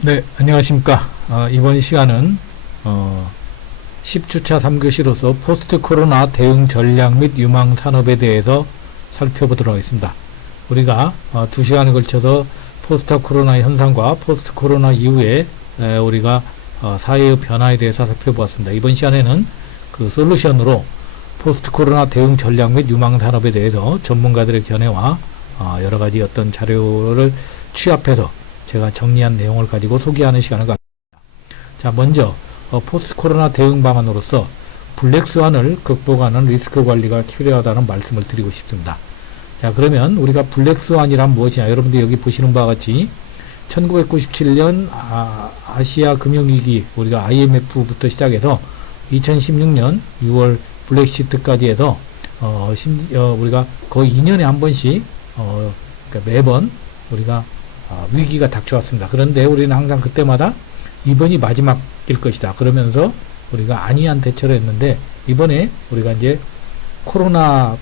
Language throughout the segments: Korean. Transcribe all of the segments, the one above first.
네, 안녕하십니까. 이번 시간은 10주차 3교시로서 포스트 코로나 대응 전략 및 유망 산업에 대해서 살펴보도록 하겠습니다. 우리가 2시간에 걸쳐서 포스트 코로나 현상과 포스트 코로나 이후에 우리가 사회의 변화에 대해서 살펴보았습니다. 이번 시간에는 그 솔루션으로 포스트 코로나 대응 전략 및 유망 산업에 대해서 전문가들의 견해와 여러 가지 어떤 자료를 취합해서 제가 정리한 내용을 가지고 소개하는 시간을 갖습니다. 자, 먼저 포스트 코로나 대응 방안으로서 블랙스완을 극복하는 리스크 관리가 필요하다는 말씀을 드리고 싶습니다. 자, 그러면 우리가 블랙스완이란 무엇이냐? 여러분들 여기 보시는 바와 같이 1997년 아시아 금융위기 우리가 IMF부터 시작해서 2016년 6월 블랙시트까지 해서 우리가 거의 2년에 한 번씩 그러니까 매번 우리가 위기가 닥쳐왔습니다. 그런데 우리는 항상 그때마다 이번이 마지막일 것이다. 그러면서 우리가 안이한 대처를 했는데 이번에 우리가 이제 코로나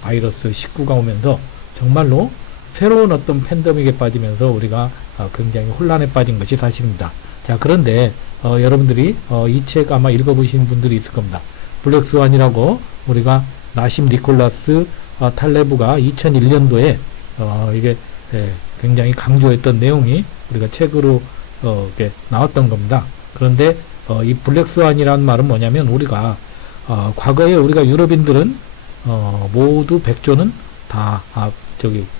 바이러스 19가 오면서 정말로 새로운 어떤 팬데믹에 빠지면서 우리가 굉장히 혼란에 빠진 것이 사실입니다. 자, 그런데 여러분들이 이 책 아마 읽어보신 분들이 있을 겁니다. 블랙스완이라고 우리가 나심 니콜라스 탈레브가 2001년도에 이게 굉장히 강조했던 내용이 우리가 책으로 이렇게 나왔던 겁니다. 그런데 이 블랙스완이라는 말은 뭐냐면 우리가 과거에 우리가 유럽인들은 모두 백조는 다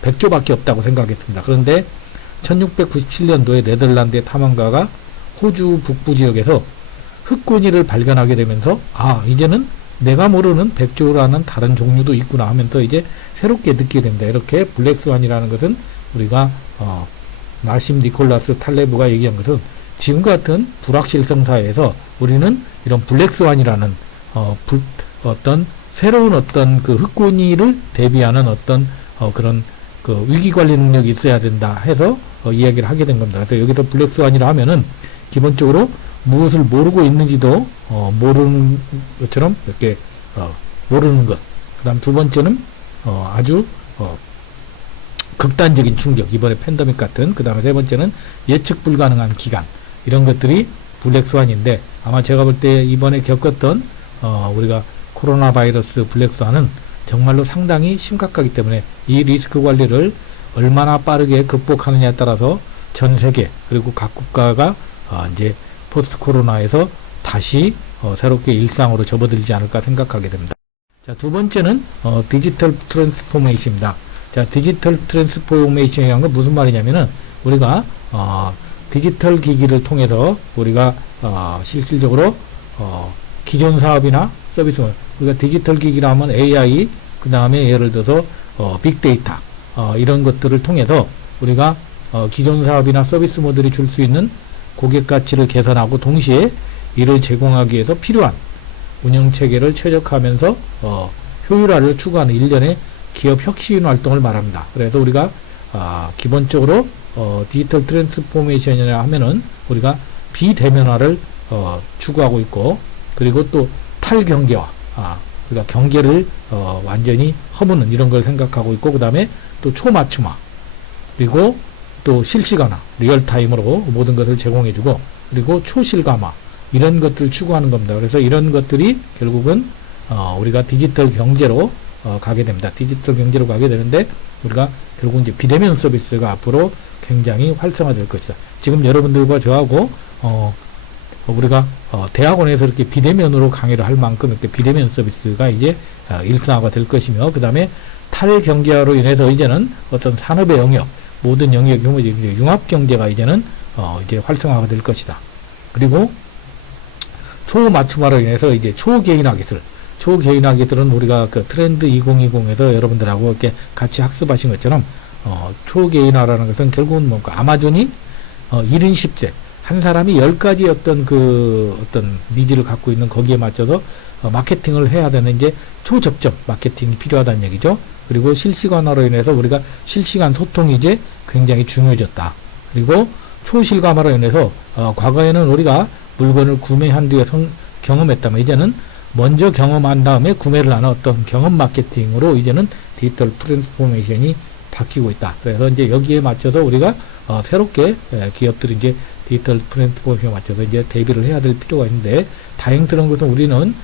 백조밖에 없다고 생각했습니다. 그런데 1697년도에 네덜란드의 탐험가가 호주 북부 지역에서 흑군이를 발견하게 되면서 이제는 내가 모르는 백조라는 다른 종류도 있구나 하면서 이제 새롭게 느끼게 됩니다. 이렇게 블랙스완이라는 것은 우리가 나심 니콜라스 탈레브가 얘기한 것은 지금 같은 불확실성 사회에서 우리는 이런 블랙스완이라는 어떤 새로운 어떤 그 흑군이를 대비하는 어떤 그런 그 위기관리 능력이 있어야 된다 해서 이야기를 하게 된 겁니다. 그래서 여기서 블랙스완이라 하면은 기본적으로 무엇을 모르고 있는지도 모르는 것처럼 이렇게 모르는 것. 그 다음 두 번째는 아주 극단적인 충격, 이번에 팬데믹 같은, 그 다음에 세 번째는 예측 불가능한 기간, 이런 것들이 블랙스완인데 아마 제가 볼 때 이번에 겪었던 우리가 코로나 바이러스 블랙스완은 정말로 상당히 심각하기 때문에 이 리스크 관리를 얼마나 빠르게 극복하느냐에 따라서 전 세계 그리고 각 국가가 이제 포스트 코로나에서 다시 새롭게 일상으로 접어들지 않을까 생각하게 됩니다. 자, 두 번째는 디지털 트랜스포메이션입니다. 자, 디지털 트랜스포메이션이라는 건 무슨 말이냐면은 우리가 디지털 기기를 통해서 우리가 실질적으로 기존 사업이나 서비스, 우리가 디지털 기기라 하면 AI, 그 다음에 예를 들어서 빅데이터 이런 것들을 통해서 우리가 기존 사업이나 서비스 모델이 줄 수 있는 고객 가치를 개선하고 동시에 이를 제공하기 위해서 필요한 운영 체계를 최적화하면서 효율화를 추구하는 일련의 기업 혁신 활동을 말합니다. 그래서 우리가 기본적으로 디지털 트랜스포메이션이라 하면은 우리가 비대면화를 추구하고 있고, 그리고 또 탈경계화, 우리가 경계를 완전히 허무는 이런 걸 생각하고 있고, 그 다음에 또 초맞춤화, 그리고 또 실시간화, 리얼타임으로 모든 것을 제공해주고, 그리고 초실감화, 이런 것들을 추구하는 겁니다. 그래서 이런 것들이 결국은 우리가 디지털 경제로 가게 됩니다. 디지털 경제로 가게 되는데 우리가 결국 이제 비대면 서비스가 앞으로 굉장히 활성화될 것이다. 지금 여러분들과 저하고 우리가 대학원에서 이렇게 비대면으로 강의를 할 만큼 이렇게 비대면 서비스가 이제 일상화가 될 것이며, 그 다음에 탈경제화로 인해서 이제는 어떤 산업의 영역, 모든 영역이 융합 경제가 이제는 이제 활성화가 될 것이다. 그리고 초맞춤화로 인해서 이제 초개인화 기술, 초개인화 기술은 우리가 그 트렌드 2020에서 여러분들하고 이렇게 같이 학습하신 것처럼 초개인화라는 것은 결국은 뭔가 아마존이 1인 10세, 한 사람이 10가지 어떤 니즈를 갖고 있는 거기에 맞춰서 마케팅을 해야 되는 이제 초접점 마케팅이 필요하다는 얘기죠. 그리고 실시간화로 인해서 우리가 실시간 소통이 이제 굉장히 중요해졌다. 그리고 초실감화로 인해서 과거에는 우리가 물건을 구매한 뒤에 경험했다면 이제는 먼저 경험한 다음에 구매를 하는 어떤 경험 마케팅으로 이제는 디지털 트랜스포메이션이 바뀌고 있다. 그래서 이제 여기에 맞춰서 우리가 새롭게 기업들이 이제 디지털 트랜스포메이션에 맞춰서 이제 대비를 해야 될 필요가 있는데, 다행스러운 것은 우리는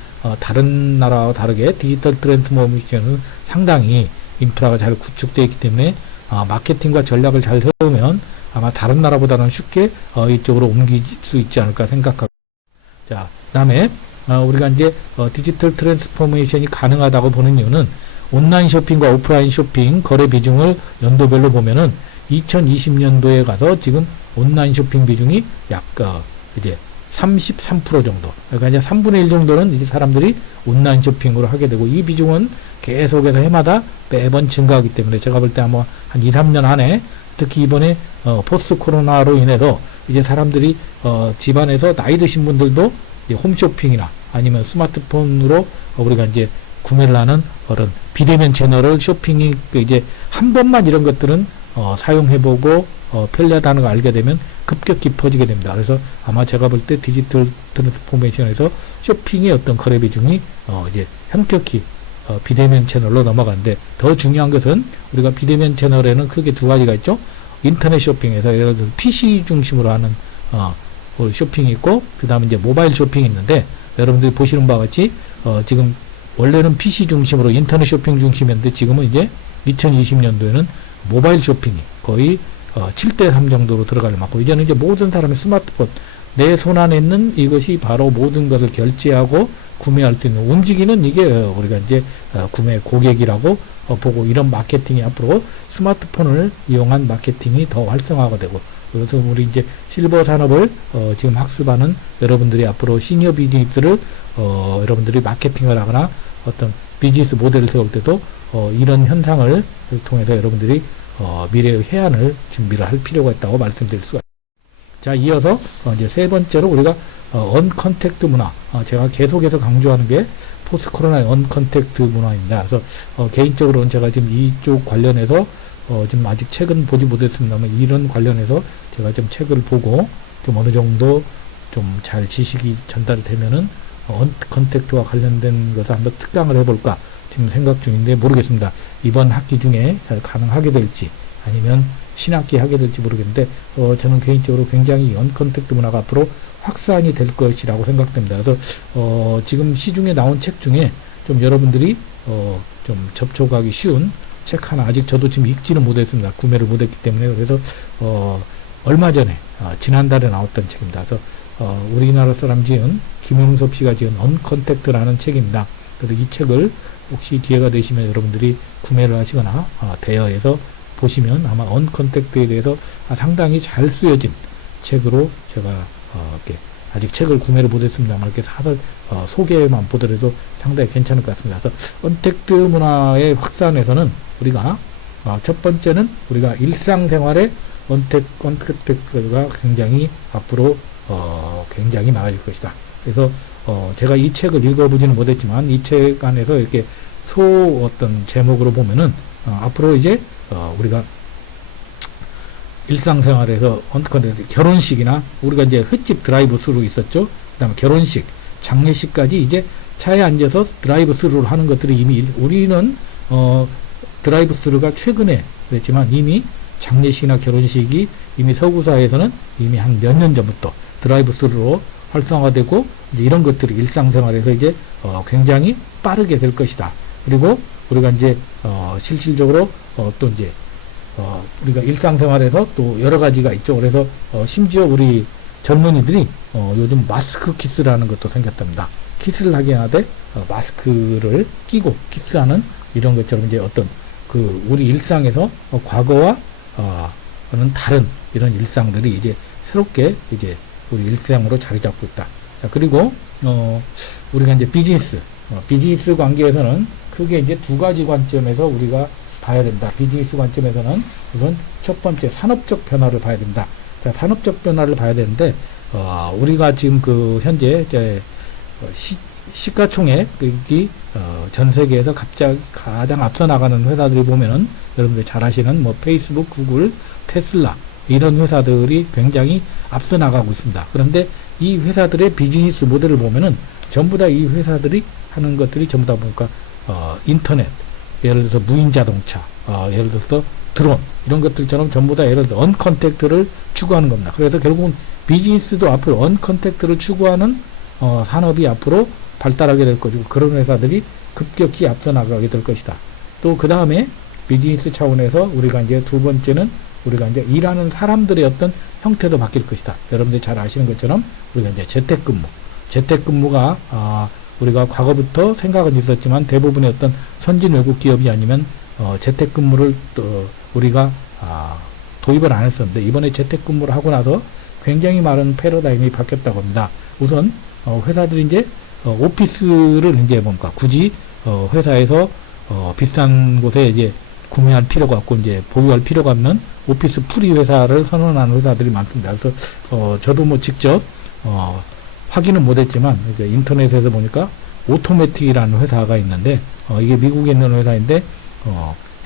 다른 나라와 다르게 디지털 트랜스포메이션은 상당히 인프라가 잘 구축되어 있기 때문에 마케팅과 전략을 잘 세우면 아마 다른 나라보다는 쉽게 이쪽으로 옮길 수 있지 않을까 생각합니다. 자, 그다음에 우리가 이제 디지털 트랜스포메이션이 가능하다고 보는 이유는 온라인 쇼핑과 오프라인 쇼핑 거래 비중을 연도별로 보면은 2020년도에 가서 지금 온라인 쇼핑 비중이 약 이제 33% 정도. 그러니까 이제 3분의 1 정도는 이제 사람들이 온라인 쇼핑으로 하게 되고, 이 비중은 계속해서 해마다 매번 증가하기 때문에 제가 볼 때 아마 한 2, 3년 안에, 특히 이번에 포스트 코로나로 인해서 이제 사람들이 집안에서 나이 드신 분들도 이제 홈쇼핑이나 아니면 스마트폰으로 우리가 이제 구매를 하는 그런 비대면 채널을 쇼핑이 이제 한 번만 이런 것들은 사용해보고 편리하다는 걸 알게 되면 급격히 퍼지게 됩니다. 그래서 아마 제가 볼 때 디지털 트랜스포메이션에서 쇼핑의 어떤 거래 비중이 이제 현격히 비대면 채널로 넘어가는데, 더 중요한 것은 우리가 비대면 채널에는 크게 두 가지가 있죠. 인터넷 쇼핑에서 예를 들어서 PC 중심으로 하는 쇼핑이 있고, 그 다음에 이제 모바일 쇼핑이 있는데, 여러분들이 보시는 바와 같이 지금 원래는 PC 중심으로 인터넷 쇼핑 중심이었는데, 지금은 이제 2020년도에는 모바일 쇼핑이 거의 7대3 정도로 들어갈 만큼, 이제는 이제 모든 사람의 스마트폰, 내 손 안에 있는 이것이 바로 모든 것을 결제하고 구매할 수 있는, 움직이는 이게 우리가 이제 구매 고객이라고 보고, 이런 마케팅이 앞으로 스마트폰을 이용한 마케팅이 더 활성화가 되고, 그래서 우리 이제 실버 산업을 지금 학습하는 여러분들이 앞으로 시니어 비즈니스를 여러분들이 마케팅을 하거나 어떤 비즈니스 모델을 세울 때도 이런 현상을 통해서 여러분들이 미래의 해안을 준비를 할 필요가 있다고 말씀드릴 수가 있습니다. 자, 이어서 이제 세 번째로 우리가 언컨택트 문화, 제가 계속해서 강조하는 게 포스트 코로나의 언컨택트 문화입니다. 그래서 개인적으로는 제가 지금 이쪽 관련해서 지금 아직 책은 보지 못했습니다만, 이런 관련해서 제가 좀 책을 보고 좀 어느 정도 좀 잘 지식이 전달이 되면은 언컨택트와 관련된 것을 한번 특강을 해볼까 지금 생각 중인데 모르겠습니다. 이번 학기 중에 가능하게 될지 아니면 신학기 하게 될지 모르겠는데, 저는 개인적으로 굉장히 언컨택트 문화가 앞으로 확산이 될 것이라고 생각됩니다. 그래서 지금 시중에 나온 책 중에 좀 여러분들이 좀 접촉하기 쉬운 책 하나, 아직 저도 지금 읽지는 못했습니다. 구매를 못했기 때문에. 그래서 얼마 전에 지난달에 나왔던 책입니다. 그래서 우리나라 사람 지은 김용섭 씨가 지은 언컨택트라는 책입니다. 그래서 이 책을 혹시 기회가 되시면 여러분들이 구매를 하시거나 대여해서 보시면 아마 언컨택트에 대해서 상당히 잘 쓰여진 책으로, 제가 이렇게 아직 책을 구매를 못했습니다만 이렇게 사설 소개만 보더라도 상당히 괜찮을 것 같습니다. 그래서 언택트 문화의 확산에서는 우리가 첫 번째는 우리가 일상생활에 언택트가 굉장히 앞으로 굉장히 많아질 것이다. 그래서 제가 이 책을 읽어보지는 못했지만 이 책 안에서 이렇게 어떤 제목으로 보면은 앞으로 이제 우리가 일상생활에서 결혼식이나 우리가 이제 횟집 드라이브 스루 있었죠. 그 다음에 결혼식, 장례식까지 이제 차에 앉아서 드라이브 스루를 하는 것들이 이미 우리는 드라이브 스루가 최근에 그랬지만 이미 장례식이나 결혼식이 이미 서구사회에서는 이미 한 몇 년 전부터 드라이브 스루로 활성화되고, 이제 이런 것들이 일상생활에서 이제 굉장히 빠르게 될 것이다. 그리고 우리가 이제 실질적으로 또 이제 우리가 일상생활에서 또 여러 가지가 있죠. 그래서 심지어 우리 젊은이들이 요즘 마스크 키스라는 것도 생겼답니다. 키스를 하게 하되 마스크를 끼고 키스하는 이런 것처럼 이제 어떤 우리 일상에서 과거와 는 다른 이런 일상들이 이제 새롭게 이제 우리 일상으로 자리 잡고 있다. 자, 그리고 우리가 이제 비즈니스 관계에서는 크게 이제 두 가지 관점에서 우리가 봐야 된다. 비즈니스 관점에서는 우선 첫 번째 산업적 변화를 봐야 된다. 자, 산업적 변화를 봐야 되는데 우리가 지금 현재 이제 시가총액이 전 세계에서 가장 앞서 나가는 회사들이 보면은 여러분들 잘 아시는 뭐 페이스북, 구글, 테슬라 이런 회사들이 굉장히 앞서 나가고 있습니다. 그런데 이 회사들의 비즈니스 모델을 보면은 전부 다 이 회사들이 하는 것들이 전부 다 보니까 인터넷, 예를 들어서 무인 자동차, 예를 들어서 드론 이런 것들처럼 전부 다 예를 들어 언컨택트를 추구하는 겁니다. 그래서 결국은 비즈니스도 앞으로 언컨택트를 추구하는 산업이 앞으로 발달하게 될 것이고 그런 회사들이 급격히 앞서 나가게 될 것이다. 또 그 다음에 비즈니스 차원에서 우리가 이제 두 번째는 우리가 이제 일하는 사람들의 어떤 형태도 바뀔 것이다. 여러분들이 잘 아시는 것처럼 우리가 이제 재택근무가 우리가 과거부터 생각은 있었지만 대부분의 어떤 선진 외국 기업이 아니면 재택근무를 또 우리가 도입을 안 했었는데 이번에 재택근무를 하고 나서 굉장히 많은 패러다임이 바뀌었다고 합니다. 우선 회사들이 이제 오피스를 이제 뭔가 굳이 회사에서 비싼 곳에 이제 구매할 필요가 없고 이제 보유할 필요가 없는 오피스 프리 회사를 선언하는 회사들이 많습니다. 그래서 저도 뭐 직접 확인은 못했지만 인터넷에서 보니까 오토매틱이라는 회사가 있는데 이게 미국에 있는 회사인데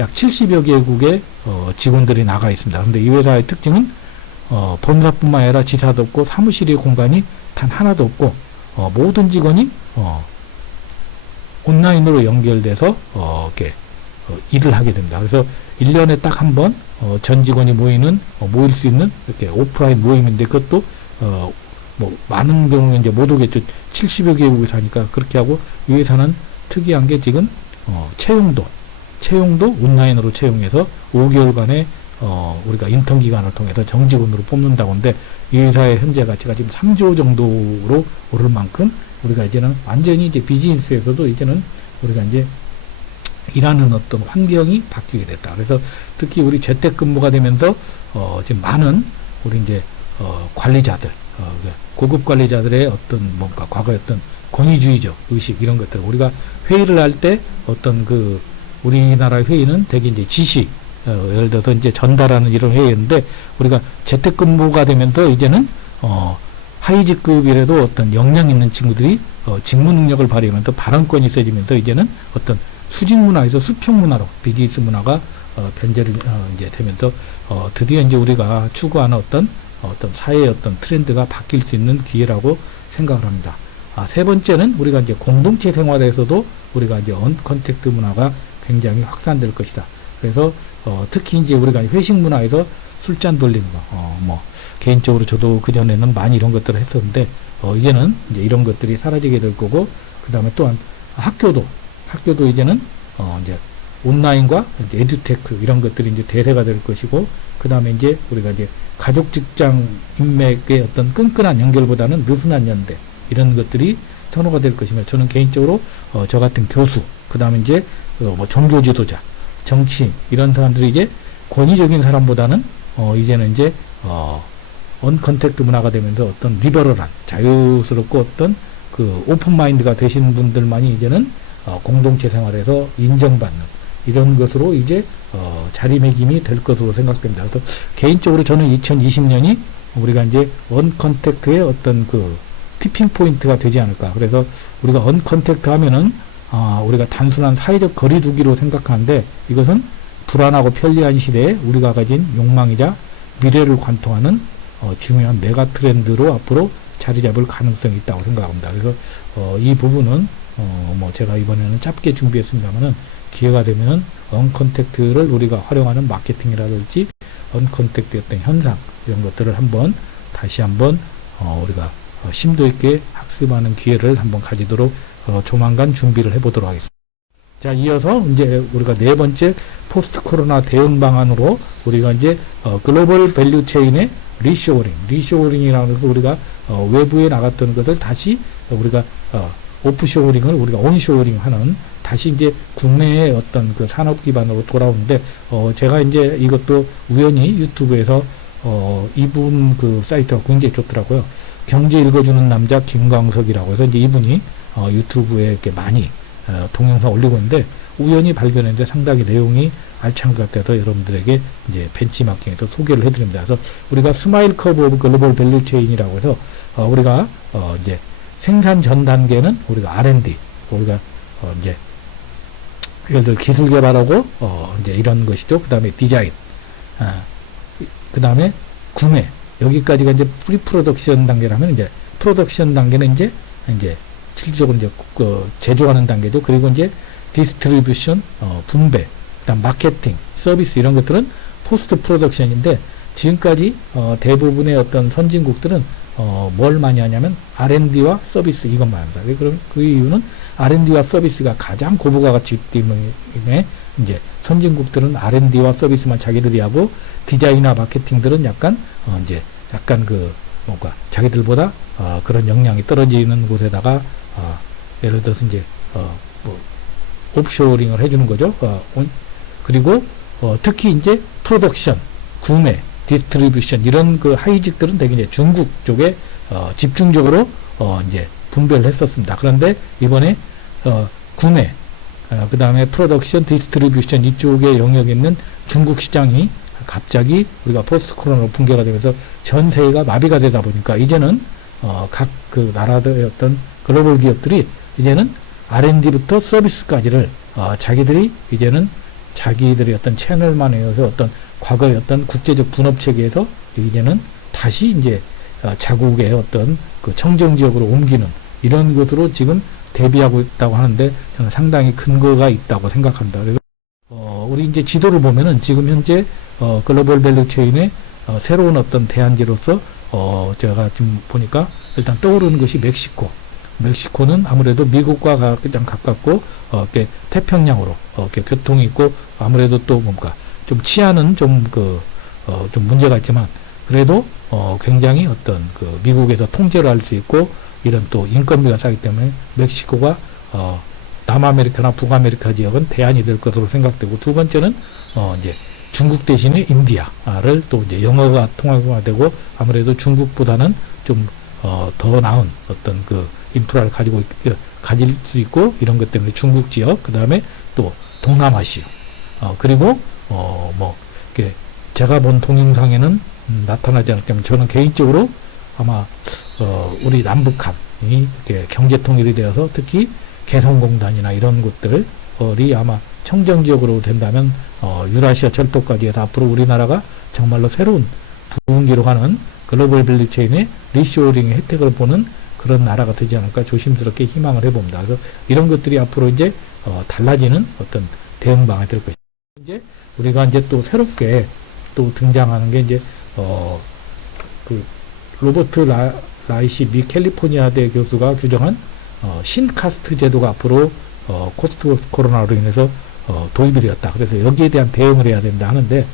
약 70여 개국의 직원들이 나가 있습니다. 그런데 이 회사의 특징은 본사뿐만 아니라 지사도 없고 사무실의 공간이 단 하나도 없고 모든 직원이 온라인으로 연결돼서 이렇게 일을 하게 됩니다. 그래서 1년에 딱 한 번 전 직원이 모일 수 있는 이렇게 오프라인 모임인데 그것도 뭐 많은 경우에 이제 못 오겠죠. 70여 개국에 사니까 그렇게 하고 이 회사는 특이한 게 지금 채용도 온라인으로 채용해서 5개월간의 우리가 인턴 기간을 통해서 정직원으로 뽑는다고 하는데 이 회사의 현재 가치가 지금 3조 정도로 오를 만큼 우리가 이제는 완전히 이제 비즈니스에서도 이제는 우리가 이제 일하는 어떤 환경이 바뀌게 됐다. 그래서 특히 우리 재택근무가 되면서 지금 많은 우리 이제 관리자들 고급 관리자들의 어떤 뭔가 과거의 어떤 권위주의적 의식 이런 것들 우리가 회의를 할 때 어떤 그 우리나라 회의는 되게 이제 지시 예를 들어서 이제 전달하는 이런 회의인데 우리가 재택근무가 되면서 이제는 하위직급이라도 어떤 역량 있는 친구들이 직무 능력을 발휘하면서 발언권이 있어지면서 이제는 어떤 수직 문화에서 수평 문화로 비즈니스 문화가 변절이 이제 되면서 드디어 이제 우리가 추구하는 어떤 사회의 어떤 트렌드가 바뀔 수 있는 기회라고 생각을 합니다. 세 번째는 우리가 이제 공동체 생활에서도 우리가 이제 언컨택트 문화가 굉장히 확산될 것이다. 그래서 특히 이제 우리가 회식 문화에서 술잔 돌리는 거, 뭐 개인적으로 저도 그 전에는 많이 이런 것들을 했었는데 이제는 이제 이런 것들이 사라지게 될 거고 그 다음에 또한 학교도 이제는 이제 온라인과 이제 에듀테크 이런 것들이 이제 대세가 될 것이고 그 다음에 이제 우리가 이제 가족 직장 인맥의 어떤 끈끈한 연결보다는 느슨한 연대 이런 것들이 선호가 될 것이며 저는 개인적으로 저 같은 교수 그 다음에 이제 뭐 종교 지도자 정치인 이런 사람들이 이제 권위적인 사람보다는 이제는 이제 언컨택트 문화가 되면서 어떤 리버럴한 자유스럽고 어떤 그 오픈 마인드가 되신 분들만이 이제는 공동체 생활에서 인정받는 이런 것으로 이제 자리매김이 될 것으로 생각됩니다. 그래서 개인적으로 저는 2020년이 우리가 이제 언컨택트의 어떤 그 티핑 포인트가 되지 않을까. 그래서 우리가 언컨택트 하면은 우리가 단순한 사회적 거리두기로 생각하는데 이것은 불안하고 편리한 시대에 우리가 가진 욕망이자 미래를 관통하는 중요한 메가 트렌드로 앞으로 자리 잡을 가능성이 있다고 생각합니다. 그래서 이 부분은 뭐 제가 이번에는 짧게 준비했습니다만은 기회가 되면은 언컨택트를 우리가 활용하는 마케팅이라든지 언컨택트의 어떤 현상 이런 것들을 다시 한번 우리가 심도 있게 학습하는 기회를 한번 가지도록 조만간 준비를 해보도록 하겠습니다. 자, 이어서 이제 우리가 네 번째 포스트 코로나 대응 방안으로 우리가 이제 글로벌 밸류 체인의 리쇼어링이라는 것을 우리가 외부에 나갔던 것을 다시 우리가 오프쇼어링을 우리가 온쇼어링 하는 다시 이제 국내의 어떤 그 산업 기반으로 돌아오는데 제가 이제 이것도 우연히 유튜브에서 이분 그 사이트가 굉장히 좋더라고요. 경제 읽어주는 남자 김광석이라고 해서 이제 이분이 유튜브에 이렇게 많이 동영상 올리고 있는데 우연히 발견했는데 상당히 내용이 알찬 것 같아서 여러분들에게 이제 벤치마킹해서 소개를 해드립니다. 그래서 우리가 스마일 커브 오브 글로벌 밸류 체인이라고 해서 우리가 이제 생산 전 단계는 우리가 R&D 우리가 이제 예를 들어 기술 개발하고 이제 이런 것이죠. 그 다음에 디자인, 그 다음에 구매 여기까지가 이제 프리 프로덕션 단계라면 이제 프로덕션 단계는 이제 실질적으로 이제 제조하는 단계죠. 그리고 이제 디스트리뷰션 분배, 그다음 마케팅, 서비스 이런 것들은 포스트 프로덕션인데 지금까지 대부분의 어떤 선진국들은 뭘 많이 하냐면 R&D와 서비스 이것만 합니다. 그럼 그 이유는 R&D와 서비스가 가장 고부가가치이기 때문에 이제 선진국들은 R&D와 서비스만 자기들이 하고 디자인이나 마케팅들은 약간 이제 약간 그 뭔가 자기들보다 그런 역량이 떨어지는 곳에다가 예를 들어서 이제 뭐 옵쇼링을 해주는 거죠. 그리고 특히 이제 프로덕션, 구매, 디스트리뷰션 이런 그 하위직들은 대개 이제 중국 쪽에 집중적으로 이제 분배를 했었습니다. 그런데 이번에 구매, 그 다음에 프로덕션, 디스트리뷰션 이쪽의 영역에 있는 중국 시장이 갑자기 우리가 포스트 코로나로 붕괴가 되면서 전 세계가 마비가 되다 보니까 이제는 각 그 나라들의 어떤 글로벌 기업들이 이제는 R&D부터 서비스까지를 자기들이 이제는 자기들의 어떤 채널만에서 어떤 과거의 어떤 국제적 분업 체계에서 이제는 다시 이제 자국의 어떤 그 청정 지역으로 옮기는 이런 것으로 지금 대비하고 있다고 하는데 저는 상당히 근거가 있다고 생각합니다. 그래서 우리 이제 지도를 보면은 지금 현재 글로벌 밸류 체인의 새로운 어떤 대안지로서 제가 지금 보니까 일단 떠오르는 것이 멕시코. 멕시코는 아무래도 미국과 가장 가깝고 이렇게 태평양으로 이렇게 교통이 있고 아무래도 또 뭔가 좀 치안은 좀 문제가 있지만 그래도 굉장히 어떤 그 미국에서 통제를 할 수 있고 이런 또 인건비가 싸기 때문에 멕시코가 남아메리카나 북아메리카 지역은 대안이 될 것으로 생각되고 두 번째는 이제 중국 대신에 인디아를 또 이제 영어가 통화가 되고 아무래도 중국보다는 좀 더 나은 어떤 그 인프라를 가질 수 있고 이런 것 때문에 중국 지역 그 다음에 또 동남아시아 그리고 뭐 이렇게 제가 본 동영상에는 나타나지 않기 때문에 저는 개인적으로 아마 우리 남북한이 이렇게 경제 통일이 되어서 특히 개성공단이나 이런 곳들이 아마 청정지역으로 된다면 유라시아 철도까지 해서 앞으로 우리나라가 정말로 새로운 부흥기로 가는 글로벌 밸류체인의 리쇼링의 혜택을 보는 그런 나라가 되지 않을까 조심스럽게 희망을 해봅니다. 그래서 이런 것들이 앞으로 이제 달라지는 어떤 대응 방안이 될 것입니다. 이제 우리가 이제 또 새롭게 또 등장하는 게 이제 그 로버트 라이시 미 캘리포니아대 교수가 규정한 신카스트 제도가 앞으로 포스트 코로나로 인해서 도입이 되었다. 그래서 여기에 대한 대응을 해야 된다 하는데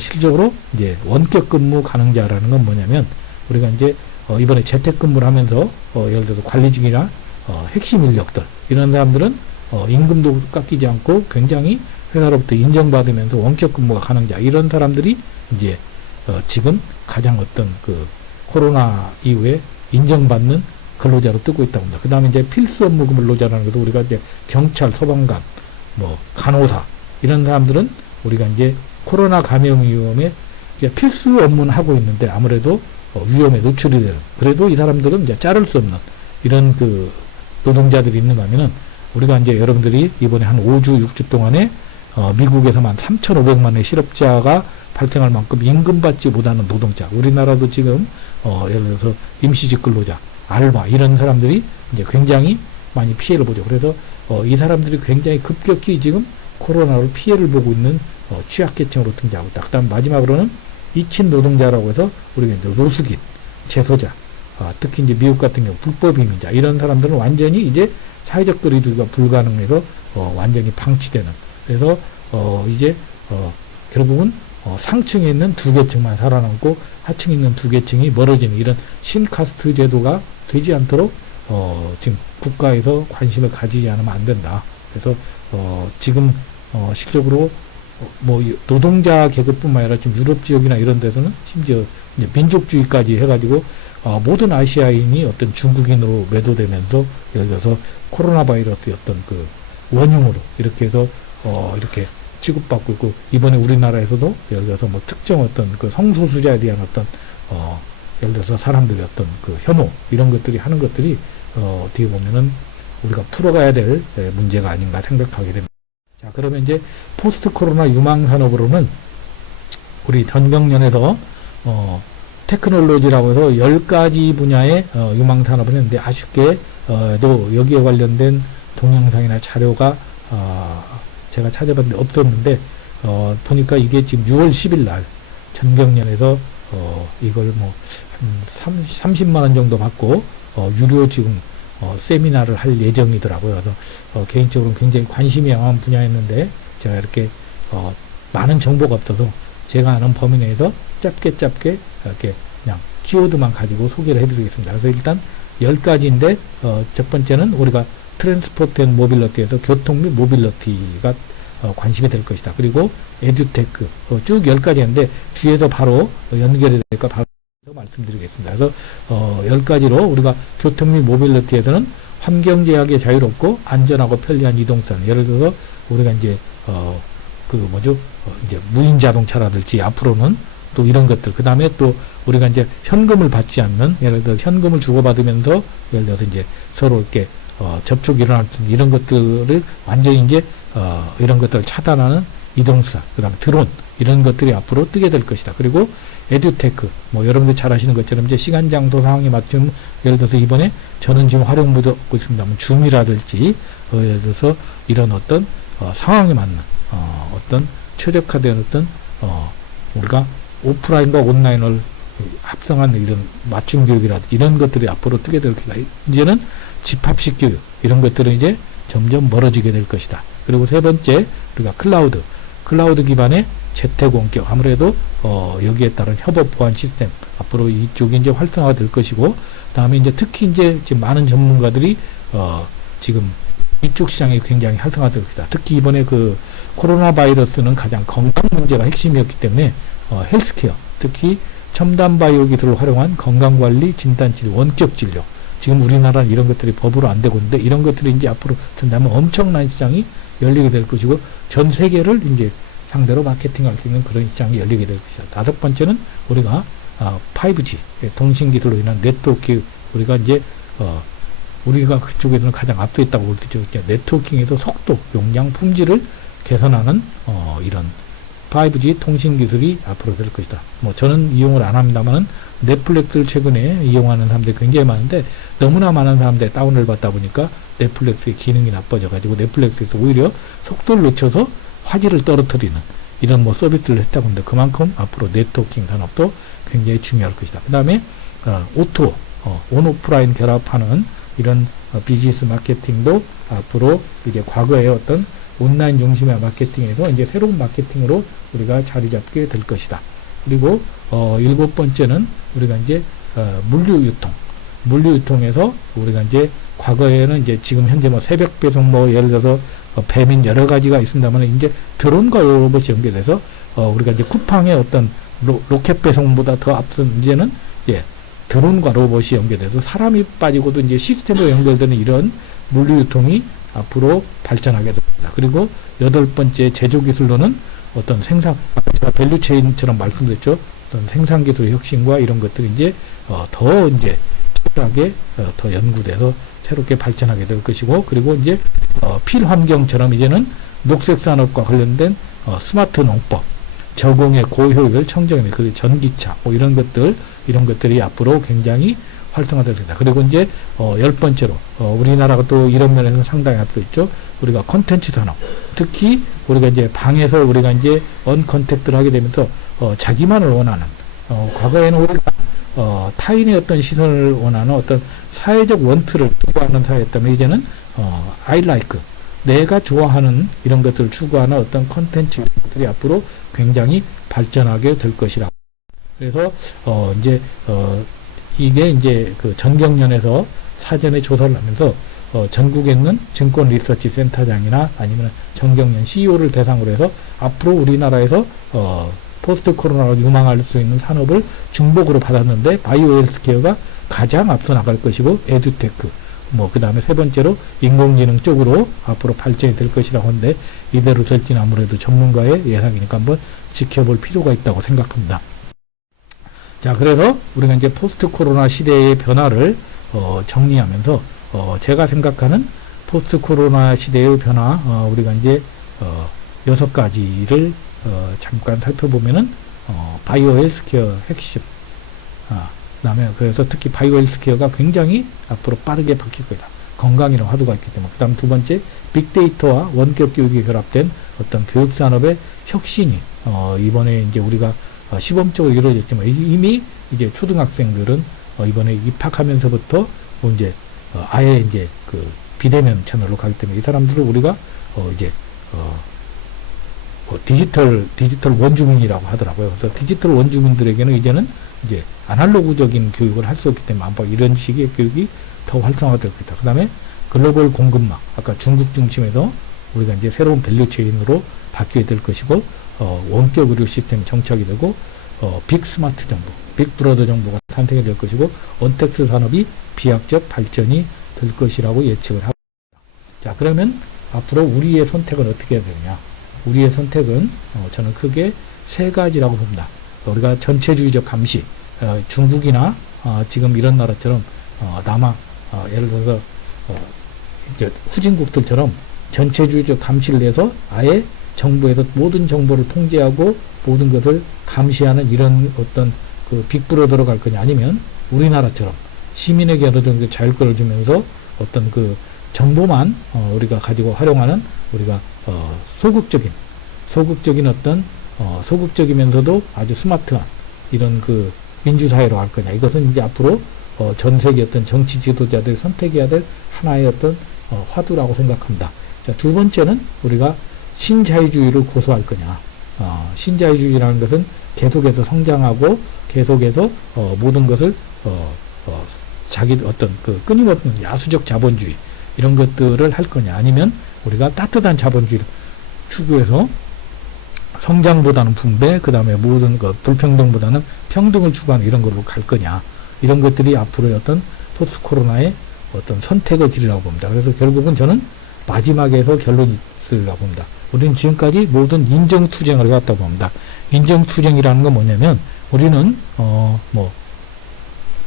실적으로 이제 원격 근무 가능자라는 건 뭐냐면 우리가 이제 이번에 재택근무를 하면서 예를 들어서 관리직이나 핵심 인력들 이런 사람들은 임금도 깎이지 않고 굉장히 회사로부터 인정받으면서 원격 근무가 가능자 이런 사람들이 이제 지금 가장 어떤 그 코로나 이후에 인정받는 근로자로 뜨고 있다고 합니다. 그 다음에 이제 필수 업무 근로자라는 것도 우리가 이제 경찰, 소방관, 뭐 간호사 이런 사람들은 우리가 이제 코로나 감염 위험에 이제 필수 업무는 하고 있는데 아무래도 위험에 노출이 되는 그래도 이 사람들은 이제 자를 수 없는 이런 그 노동자들이 있는가 하면은 우리가 이제 여러분들이 이번에 한 5주, 6주 동안에 미국에서만 3,500만의 실업자가 발생할 만큼 임금 받지 못하는 노동자 우리나라도 지금 예를 들어서 임시직 근로자, 알바 이런 사람들이 이제 굉장히 많이 피해를 보죠. 그래서 이 사람들이 굉장히 급격히 지금 코로나로 피해를 보고 있는 취약계층으로 등장하고 있다. 그 다음 마지막으로는 이친 노동자라고 해서 우리가 이제 노숙인, 재소자, 특히 이제 미국 같은 경우 불법 이민자 이런 사람들은 완전히 이제 사회적 거리두기가 불가능해서 완전히 방치되는. 그래서 이제 결국은 상층에 있는 두 계층만 살아남고 하층에 있는 두 계층이 멀어지는 이런 신카스트 제도가 되지 않도록 지금 국가에서 관심을 가지지 않으면 안 된다. 그래서 지금 실적으로 뭐 노동자 계급뿐만 아니라 지금 유럽 지역이나 이런 데서는 심지어 이제 민족주의까지 해가지고 모든 아시아인이 어떤 중국인으로 매도되면서 예를 들어서 코로나 바이러스의 어떤 그 원흉으로 이렇게 해서 이렇게 취급받고 있고 이번에 우리나라에서도 예를 들어서 뭐 특정 어떤 그 성소수자에 대한 어떤 예를 들어서 사람들의 어떤 그 혐오 이런 것들이 하는 것들이 어떻게 보면은 우리가 풀어가야 될 문제가 아닌가 생각하게 됩니다. 자, 그러면 이제 포스트 코로나 유망 산업으로는 우리 전경련에서 테크놀로지라고 해서 10가지 분야의 유망 산업을 했는데 아쉽게 또 여기에 관련된 동영상이나 자료가 제가 찾아봤는데 없었는데 보니까 이게 지금 6월 10일 날 전경련에서 이걸 뭐 한 30만 원 정도 받고 유료 지금 세미나를 할 예정이더라고요. 그래서 개인적으로 굉장히 관심이 강한 분야였는데 제가 이렇게 많은 정보가 없어서 제가 아는 범위 내에서 짧게 이렇게 그냥 키워드만 가지고 소개를 해드리겠습니다. 그래서 일단 10가지인데 첫 번째는 우리가 트랜스포트 앤 모빌리티에서 교통 및 모빌리티가 관심이 될 것이다. 그리고 에듀테크 쭉 10가지인데 뒤에서 바로 연결이 될까 바로 말씀드리겠습니다. 그래서 10가지로 우리가 교통 및 모빌리티에서는 환경 제약이 자유롭고 안전하고 편리한 이동성, 예를 들어서 우리가 이제 이제 무인 자동차라든지 앞으로는 또 이런 것들, 그 다음에 또 우리가 이제 현금을 받지 않는, 예를 들어 현금을 주고받으면서 예를 들어서 이제 서로 이렇게 접촉이 일어날 수 있는 이런 것들을 완전히 이제 이런 것들을 차단하는 이동수단, 그 다음에 드론, 이런 것들이 앞으로 뜨게 될 것이다. 그리고 에듀테크, 뭐 여러분들 잘 아시는 것처럼 이제 시간, 장소, 상황에 맞춤, 예를 들어서 이번에 저는 지금 활용부도 하고 있습니다만 줌이라든지 예를 들어서 이런 어떤 상황에 맞는 어떤 최적화된 어떤 우리가 오프라인과 온라인을 합성한 이런 맞춤 교육이라든지 이런 것들이 앞으로 뜨게 될 것이다. 이제는 집합식 교육, 이런 것들은 이제 점점 멀어지게 될 것이다. 그리고 세 번째, 우리가 클라우드 기반의 재택 원격, 아무래도 여기에 따른 협업 보안 시스템, 앞으로 이쪽이 이제 활성화가 될 것이고, 다음에 이제 특히 이제 지금 많은 전문가들이 지금 이쪽 시장이 굉장히 활성화될 것이다. 특히 이번에 그 코로나 바이러스는 가장 건강 문제가 핵심이었기 때문에 헬스케어, 특히 첨단 바이오 기술을 활용한 건강관리, 진단치료, 원격 진료, 지금 우리나라는 이런 것들이 법으로 안 되고 있는데 이런 것들이 이제 앞으로 된다면 엄청난 시장이 열리게 될 것이고 전 세계를 이제 상대로 마케팅할 수 있는 그런 시장이 열리게 될 것이다. 다섯 번째는 우리가 5G 통신 기술로 인한 네트워크, 우리가 이제 우리가 그쪽에서는 가장 앞서 있다고 볼 수 있죠. 네트워킹에서 속도, 용량, 품질을 개선하는 이런 5G 통신 기술이 앞으로 될 것이다. 뭐 저는 이용을 안 합니다만은 넷플릭스를 최근에 이용하는 사람들이 굉장히 많은데 너무나 많은 사람들이 다운을 받다 보니까 넷플릭스의 기능이 나빠져 가지고 넷플릭스에서 오히려 속도를 늦춰서 화질을 떨어뜨리는 이런 뭐 서비스를 했다고 하는데 그만큼 앞으로 네트워킹 산업도 굉장히 중요할 것이다. 그 다음에 오토, 온오프라인 결합하는 이런 비즈니스 마케팅도 앞으로 이제 과거의 어떤 온라인 중심의 마케팅에서 이제 새로운 마케팅으로 우리가 자리 잡게 될 것이다. 그리고 일곱 번째는 우리가 이제 물류 유통에서 우리가 이제 과거에는 이제 지금 현재 뭐 새벽 배송 뭐 예를 들어서 배민 여러 가지가 있습니다만 이제 드론과 로봇이 연계돼서 우리가 이제 쿠팡의 어떤 로켓 배송보다 더 앞선 이제는 드론과 로봇이 연계돼서 사람이 빠지고도 이제 시스템으로 연결되는 이런 물류 유통이 앞으로 발전하게 됩니다. 그리고 여덟 번째 제조 기술로는 어떤 아까 제가 밸류체인처럼 말씀드렸죠. 어떤 생산 기술 혁신과 이런 것들이 이제 더 이제 치밀하게 더 연구돼서 새롭게 발전하게 될 것이고, 그리고 이제 필환경처럼 이제는 녹색 산업과 관련된 스마트 농법, 저공해 고효율 청정에너지, 그리고 전기차 뭐 이런 것들이 앞으로 굉장히 활성화될 것이다. 그리고 이제 열 번째로 우리나라가 또 이런 면에서 상당히 앞서 있죠. 우리가 콘텐츠 산업, 특히 우리가 이제 방에서 우리가 이제 언컨택트를 하게 되면서 자기만을 원하는 과거에는 우리가 타인의 어떤 시선을 원하는 어떤 사회적 원투를 추구하는 사회였다면 이제는 I like, 내가 좋아하는 이런 것들을 추구하는 어떤 콘텐츠들이 앞으로 굉장히 발전하게 될 것이라. 그래서 이제 이게 이제 그 전경련에서 사전에 조사를 하면서 전국에 있는 증권 리서치 센터장이나 아니면 전경련 CEO를 대상으로 해서 앞으로 우리나라에서 포스트 코로나로 유망할 수 있는 산업을 중복으로 받았는데 바이오 헬스케어가 가장 앞서 나갈 것이고 에듀테크, 뭐 그 다음에 세 번째로 인공지능 쪽으로 앞으로 발전이 될 것이라고 하는데 이대로 될지는 아무래도 전문가의 예상이니까 한번 지켜볼 필요가 있다고 생각합니다. 자, 그래서 우리가 이제 포스트 코로나 시대의 변화를 정리하면서 제가 생각하는 포스트 코로나 시대의 변화 우리가 이제 6가지를 잠깐 살펴보면은 바이오 헬스케어 핵심, 그다음에 그래서 특히 바이오 헬스케어가 굉장히 앞으로 빠르게 바뀔 거다. 건강이라는 화두가 있기 때문에. 그다음 두 번째, 빅데이터와 원격 교육이 결합된 어떤 교육 산업의 혁신이 이번에 이제 우리가 시범적으로 이루어졌지만 이미 이제 초등학생들은 이번에 입학하면서부터 뭐 이제 아예 이제 그 비대면 채널로 가기 때문에 이 사람들을 우리가 이제 디지털 원주민이라고 하더라고요. 그래서 디지털 원주민들에게는 이제는 이제 아날로그적인 교육을 할 수 없기 때문에 이런 식의 교육이 더 활성화될 것이다. 그 다음에 글로벌 공급망, 아까 중국 중심에서 우리가 이제 새로운 밸류 체인으로 바뀌게 될 것이고, 원격 의료 시스템이 정착이 되고, 빅 스마트 정부, 빅 브러더 정부가 탄생이 될 것이고, 언택트 산업이 비약적 발전이 될 것이라고 예측을 하고 있습니다. 자, 그러면 앞으로 우리의 선택은 어떻게 해야 되느냐? 우리의 선택은 저는 크게 세 가지라고 봅니다. 우리가 전체주의적 감시, 중국이나 지금 이런 나라처럼 남아 예를 들어서 이제 후진국들처럼 전체주의적 감시를 해서 아예 정부에서 모든 정보를 통제하고 모든 것을 감시하는 이런 어떤 그 빅브러더로 갈 거냐, 아니면 우리나라처럼 시민에게 어느 정도 자율권을 주면서 어떤 그 정보만 우리가 가지고 활용하는 우리가 소극적인 어떤 소극적이면서도 아주 스마트한 이런 그 민주사회로 할 거냐. 이것은 이제 앞으로 전 세계 어떤 정치 지도자들이 선택해야 될 하나의 어떤 화두라고 생각합니다. 자, 두 번째는 우리가 신자유주의를 고수할 거냐. 신자유주의라는 것은 계속해서 성장하고 계속해서 모든 것을 자기 어떤 그 끊임없는 야수적 자본주의 이런 것들을 할 거냐, 아니면 우리가 따뜻한 자본주의를 추구해서 성장보다는 분배, 그 다음에 모든 그 불평등보다는 평등을 추구하는 이런 걸로 갈 거냐. 이런 것들이 앞으로의 어떤 포스트 코로나의 어떤 선택의 길이라고 봅니다. 그래서 결국은 저는 마지막에서 결론이 있으라고 봅니다. 우리는 지금까지 모든 인정투쟁을 해왔다고 봅니다. 인정투쟁이라는 건 뭐냐면, 우리는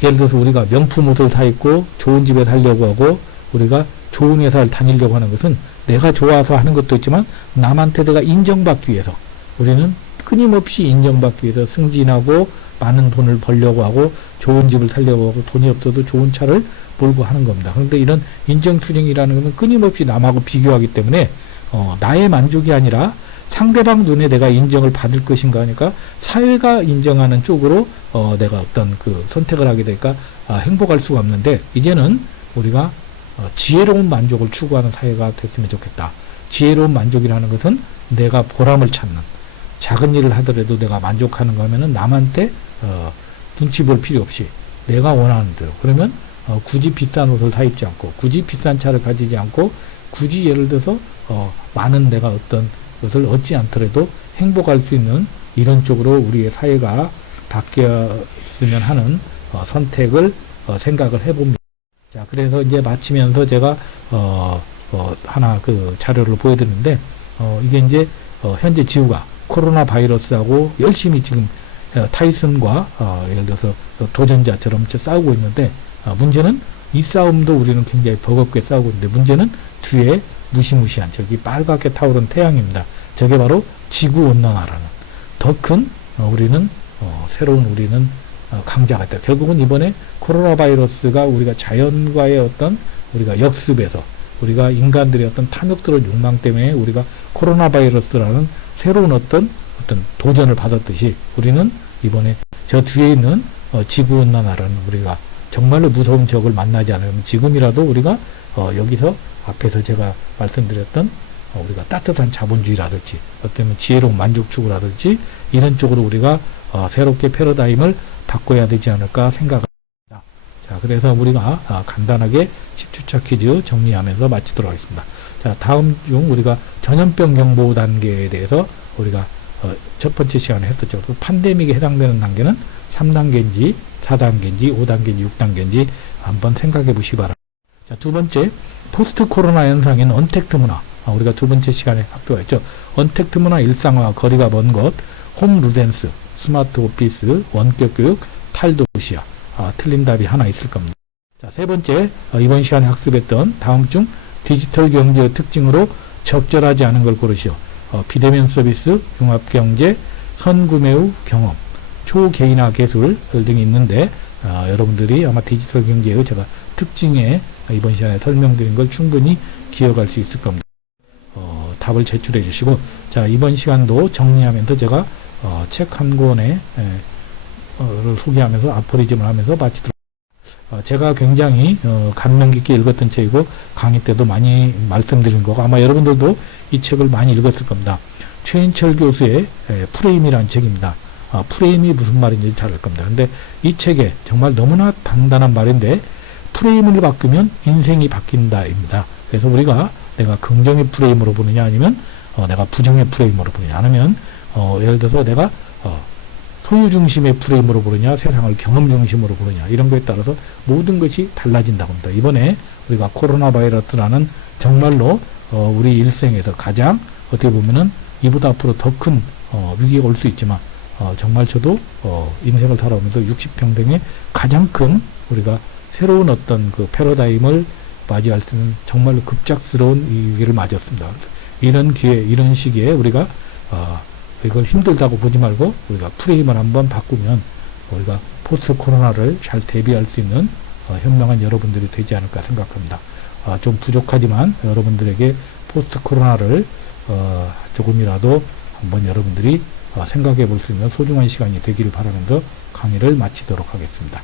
예를 들어서 우리가 명품 옷을 사 입고 좋은 집에 살려고 하고 우리가 좋은 회사를 다니려고 하는 것은 내가 좋아서 하는 것도 있지만 남한테 내가 인정받기 위해서, 우리는 끊임없이 인정받기 위해서 승진하고 많은 돈을 벌려고 하고 좋은 집을 살려고 하고 돈이 없어도 좋은 차를 몰고 하는 겁니다. 그런데 이런 인정투쟁이라는 것은 끊임없이 남하고 비교하기 때문에 나의 만족이 아니라 상대방 눈에 내가 인정을 받을 것인가 하니까 사회가 인정하는 쪽으로 내가 어떤 그 선택을 하게 되니까 행복할 수가 없는데, 이제는 우리가 지혜로운 만족을 추구하는 사회가 됐으면 좋겠다. 지혜로운 만족이라는 것은 내가 보람을 찾는, 작은 일을 하더라도 내가 만족하는 거 하면은 남한테 눈치 볼 필요 없이 내가 원하는 대로, 그러면 굳이 비싼 옷을 사 입지 않고 굳이 비싼 차를 가지지 않고 굳이 예를 들어서 많은 내가 어떤 것을 얻지 않더라도 행복할 수 있는 이런 쪽으로 우리의 사회가 바뀌어 있으면 하는 선택을 생각을 해봅니다. 자, 그래서 이제 마치면서 제가 하나 그 자료를 보여드리는데, 이게 이제 현재 지구가 코로나 바이러스하고 열심히 지금 타이슨과 예를 들어서 도전자처럼 싸우고 있는데, 문제는 이 싸움도 우리는 굉장히 버겁게 싸우고 있는데, 문제는 뒤에 무시무시한 저기 빨갛게 타오른 태양입니다. 저게 바로 지구온난화라는 더 큰 새로운 우리는 강자가 있다. 결국은 이번에 코로나 바이러스가 우리가 자연과의 어떤 우리가 역습에서 우리가 인간들의 어떤 탐욕스러운 욕망 때문에 우리가 코로나 바이러스라는 새로운 어떤 도전을 받았듯이, 우리는 이번에 저 뒤에 있는 지구온난화라는 우리가 정말로 무서운 적을 만나지 않으면 지금이라도 우리가 여기서 앞에서 제가 말씀드렸던 우리가 따뜻한 자본주의라든지 어쩌면 지혜로운 만족 추구라든지 이런 쪽으로 우리가 새롭게 패러다임을 바꿔야 되지 않을까 생각합니다. 자, 그래서 우리가 간단하게 10주차 퀴즈 정리하면서 마치도록 하겠습니다. 자, 다음 중 우리가 전염병 경보 단계에 대해서 우리가 첫 번째 시간에 했었죠. 그래서 팬데믹에 해당되는 단계는 3단계인지 4단계인지 5단계인지 6단계인지 한번 생각해 보시기 바랍니다. 자, 두 번째, 포스트 코로나 현상에는 언택트 문화, 우리가 두 번째 시간에 학교했죠. 언택트 문화 일상화, 거리가 먼 것, 홈 루덴스, 스마트 오피스, 원격 교육, 탈도시아. 틀린 답이 하나 있을 겁니다. 자, 세 번째, 이번 시간에 학습했던 다음 중 디지털 경제의 특징으로 적절하지 않은 걸 고르시오. 비대면 서비스, 융합경제, 선구매 후 경험, 초개인화 기술 등이 있는데, 여러분들이 아마 디지털 경제의 제가 특징에 이번 시간에 설명드린 걸 충분히 기억할 수 있을 겁니다. 답을 제출해 주시고, 자, 이번 시간도 정리하면서 제가 책 한 권에 를 소개하면서 아포리즘을 하면서 마치도록 제가 굉장히 감명 깊게 읽었던 책이고 강의 때도 많이 말씀드린 거고 아마 여러분들도 이 책을 많이 읽었을 겁니다. 최인철 교수의 프레임이라는 책입니다. 프레임이 무슨 말인지 잘 알 겁니다. 근데 이 책에 정말 너무나 단단한 말인데 프레임을 바꾸면 인생이 바뀐다입니다. 그래서 우리가 내가 긍정의 프레임으로 보느냐 아니면 내가 부정의 프레임으로 보느냐 아니면 예를 들어서 내가 소유 중심의 프레임으로 보느냐 세상을 경험 중심으로 보느냐 이런 거에 따라서 모든 것이 달라진다고 합니다. 이번에 우리가 코로나 바이러스라는 정말로 우리 일생에서 가장 어떻게 보면은 이보다 앞으로 더 큰 위기가 올 수 있지만 정말 저도 인생을 살아오면서 60평생에 가장 큰 우리가 새로운 어떤 그 패러다임을 맞이할 수 있는 정말로 급작스러운 이 위기를 맞았습니다. 이런 기회, 이런 시기에 우리가 이걸 힘들다고 보지 말고 우리가 프레임을 한번 바꾸면 우리가 포스트 코로나를 잘 대비할 수 있는 현명한 여러분들이 되지 않을까 생각합니다. 좀 부족하지만 여러분들에게 포스트 코로나를 조금이라도 한번 여러분들이 생각해 볼 수 있는 소중한 시간이 되기를 바라면서 강의를 마치도록 하겠습니다.